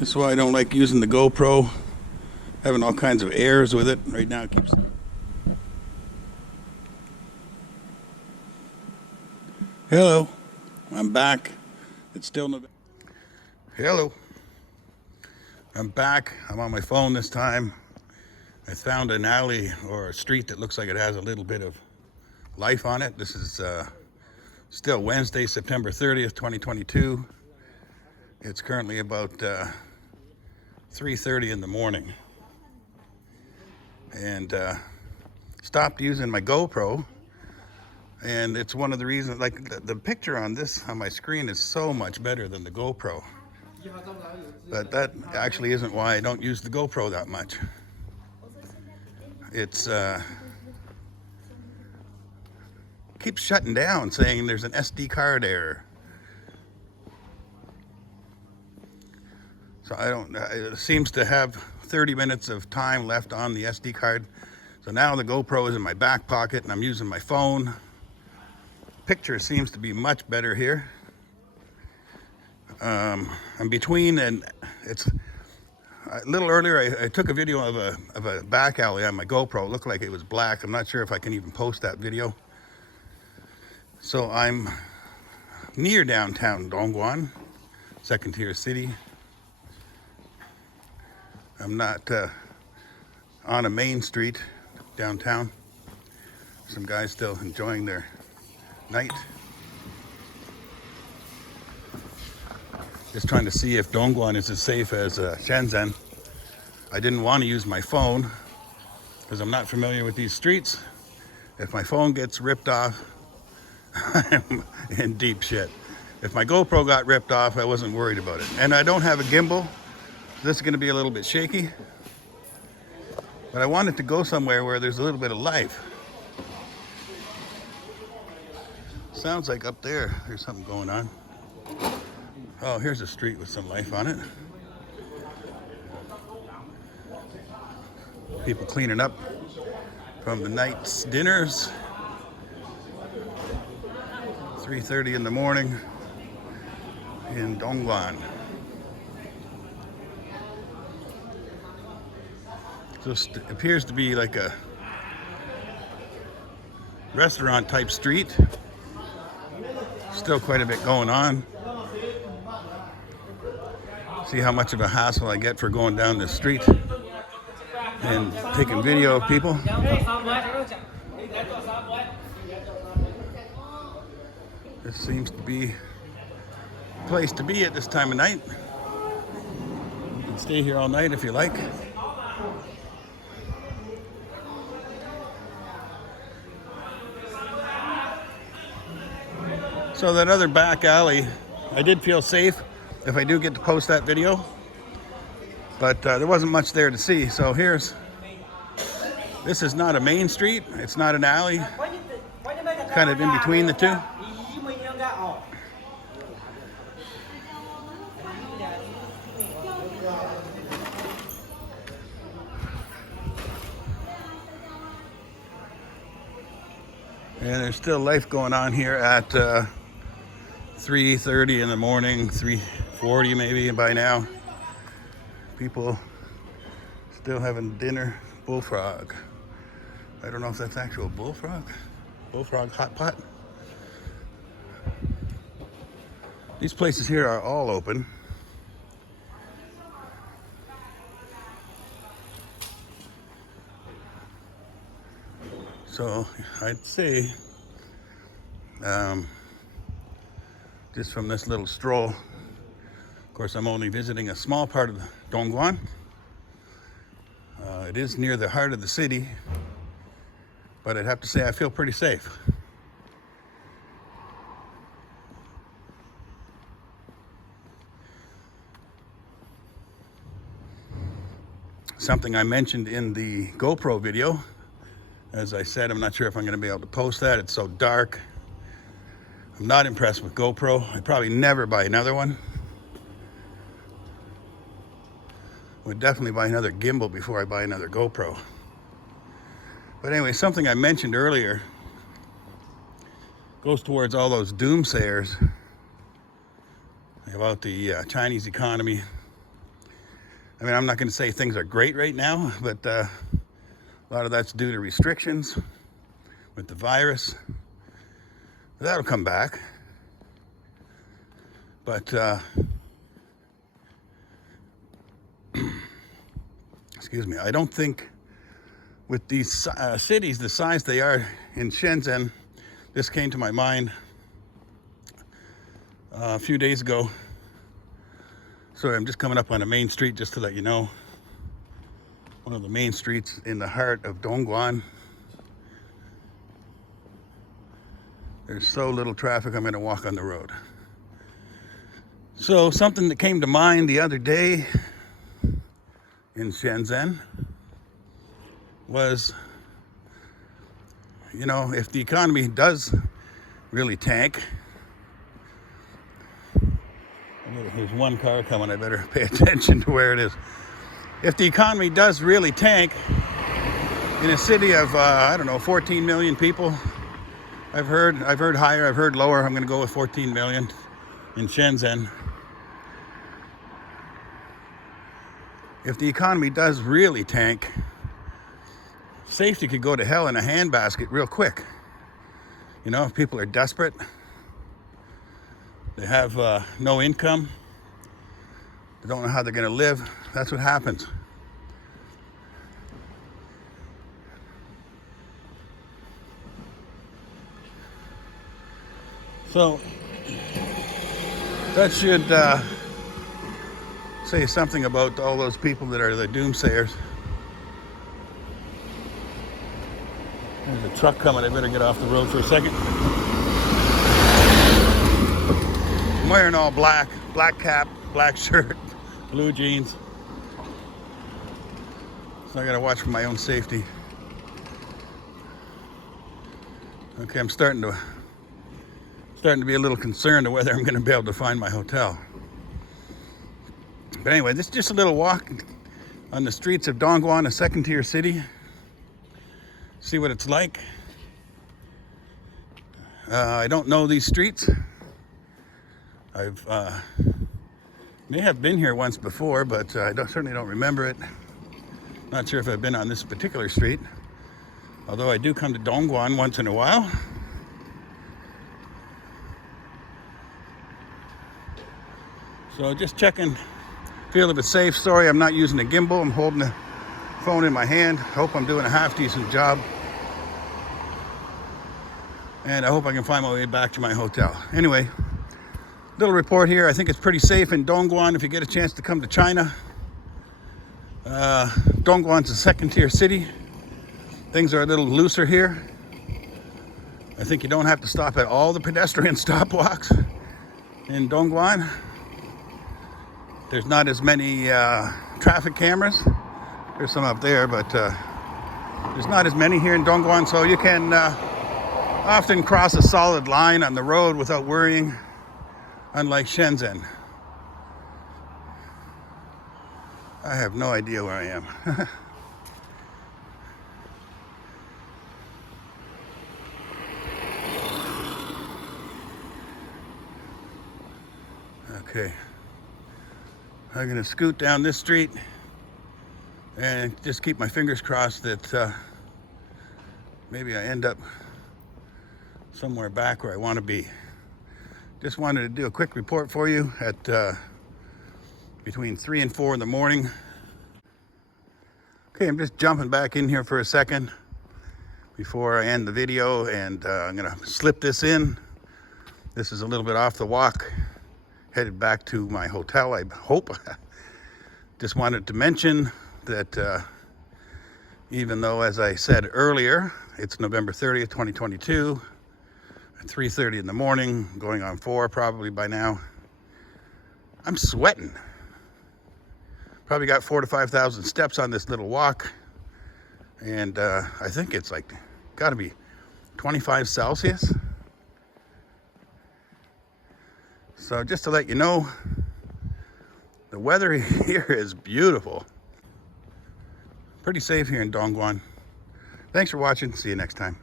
That's why I don't like using the GoPro. Having all kinds of errors with it. Right now it keeps... Hello. I'm back. It's still November. Hello. I'm back. I'm on my phone this time. I found an alley or a street that looks like it has a little bit of life on it. This is still Wednesday, September 30th, 2022. It's currently about 3:30 in the morning. And stopped using my GoPro. And it's one of the reasons, like the picture on my screen is so much better than the GoPro. But that actually isn't why I don't use the GoPro that much. It's keeps shutting down, saying there's an SD card error. So it seems to have 30 minutes of time left on the SD card. So now the GoPro is in my back pocket and I'm using my phone. Picture seems to be much better here. I'm between, and it's a little earlier I took a video of a back alley on my GoPro. It looked like it was black. I'm not sure if I can even post that video. So I'm near downtown Dongguan, second tier city. I'm not on a main street downtown. Some guys still enjoying their night. Just trying to see if Dongguan is as safe as Shenzhen. I didn't want to use my phone because I'm not familiar with these streets. If my phone gets ripped off, I'm in deep shit. If my GoPro got ripped off, I wasn't worried about it. And I don't have a gimbal. This is going to be a little bit shaky. But I wanted to go somewhere where there's a little bit of life. Sounds like up there's something going on. Oh, here's a street with some life on it. People cleaning up from the night's dinners. 3:30 in the morning in Dongguan. Just appears to be like a restaurant type street. Still quite a bit going on. See how much of a hassle I get for going down this street and taking video of people. This seems to be a place to be at this time of night. You can stay here all night if you like. So that other back alley, I did feel safe if I do get to post that video, but there wasn't much there to see. So this is not a main street, it's not an alley, kind of in between the two. And there's still life going on here at 3:30 in the morning, 3:40 maybe by now. People still having dinner. Bullfrog. I don't know if that's actual bullfrog. Bullfrog hot pot. These places here are all open. So I'd say, just from this little stroll, of course I'm only visiting a small part of Dongguan. It is near the heart of the city, but I'd have to say I feel pretty safe. Something I mentioned in the GoPro video. As I said, I'm not sure if I'm going to be able to post that. It's so dark. I'm not impressed with GoPro. I'd probably never buy another one. Would definitely buy another gimbal before I buy another GoPro. But anyway, something I mentioned earlier goes towards all those doomsayers about the Chinese economy I mean, I'm not going to say things are great right now, but a lot of that's due to restrictions with the virus. That'll come back. But, excuse me, I don't think with these cities the size they are in Shenzhen, this came to my mind a few days ago. Sorry, I'm just coming up on a main street just to let you know. One of the main streets in the heart of Dongguan. There's so little traffic, I'm going to walk on the road. So something that came to mind the other day in Shenzhen was, you know, if the economy does really tank, there's one car coming, I better pay attention to where it is. If the economy does really tank in a city of, I don't know, 14 million people, I've heard higher, I've heard lower, I'm going to go with 14 million in Shenzhen. If the economy does really tank, safety could go to hell in a handbasket real quick. You know, if people are desperate, they have no income, they don't know how they're going to live, that's what happens. So that should say something about all those people that are the doomsayers. There's a truck coming, I better get off the road for a second. I'm wearing all black, black cap, black shirt, blue jeans. So I gotta watch for my own safety. Okay, I'm starting to be a little concerned of whether I'm gonna be able to find my hotel. But anyway, this is just a little walk on the streets of Dongguan, a second-tier city. See what it's like. I don't know these streets. I've may have been here once before, but I certainly don't remember it. Not sure if I've been on this particular street. Although I do come to Dongguan once in a while. So just checking. Feel if it's safe. Sorry, I'm not using a gimbal. I'm holding the phone in my hand. Hope I'm doing a half-decent job. And I hope I can find my way back to my hotel. Anyway, little report here. I think it's pretty safe in Dongguan if you get a chance to come to China. Dongguan's a second-tier city. Things are a little looser here. I think you don't have to stop at all the pedestrian stopwalks in Dongguan. There's not as many traffic cameras. There's some up there, but there's not as many here in Dongguan, so you can often cross a solid line on the road without worrying, unlike Shenzhen. I have no idea where I am. Okay. I'm gonna scoot down this street and just keep my fingers crossed that maybe I end up somewhere back where I want to be. Just wanted to do a quick report for you at between 3 and 4 in the morning. Okay, I'm just jumping back in here for a second before I end the video, and I'm gonna slip this in. This is a little bit off the walk, headed back to my hotel, I hope. Just wanted to mention that even though, as I said earlier, it's November 30th, 2022, at 3:30 in the morning, going on 4 probably by now, I'm sweating. Probably got 4,000 to 5,000 steps on this little walk. And I think it's like, gotta be 25 Celsius. So just to let you know, the weather here is beautiful. Pretty safe here in Dongguan. Thanks for watching. See you next time.